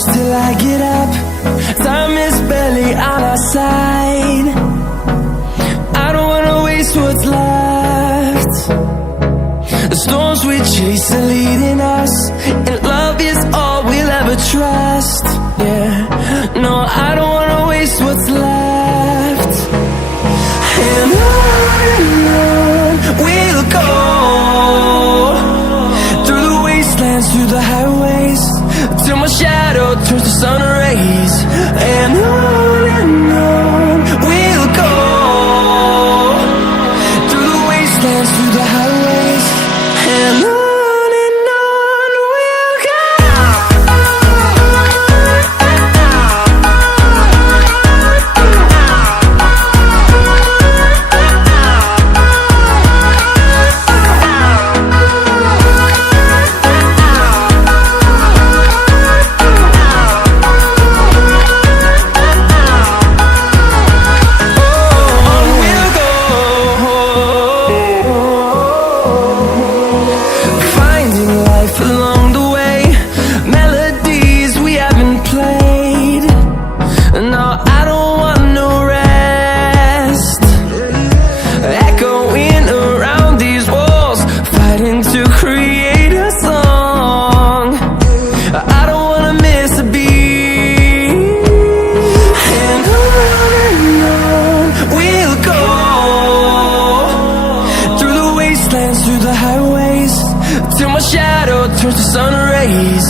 close till I get up. Time is barely on our side. I don't wanna waste what's left. The storms we chase are leading us, and love is all we'll ever trust. Yeah, no, I don't wanna waste what's left. And on we'll go, through the wastelands, through the highways, till my shadow turns to sun rays. And on we'll go, through the wastelands, through the highways, and on we'll go. To create a song, I don't wanna miss a beat. And on we'll go, through the wastelands, through the highways, till my shadow turns to sun rays.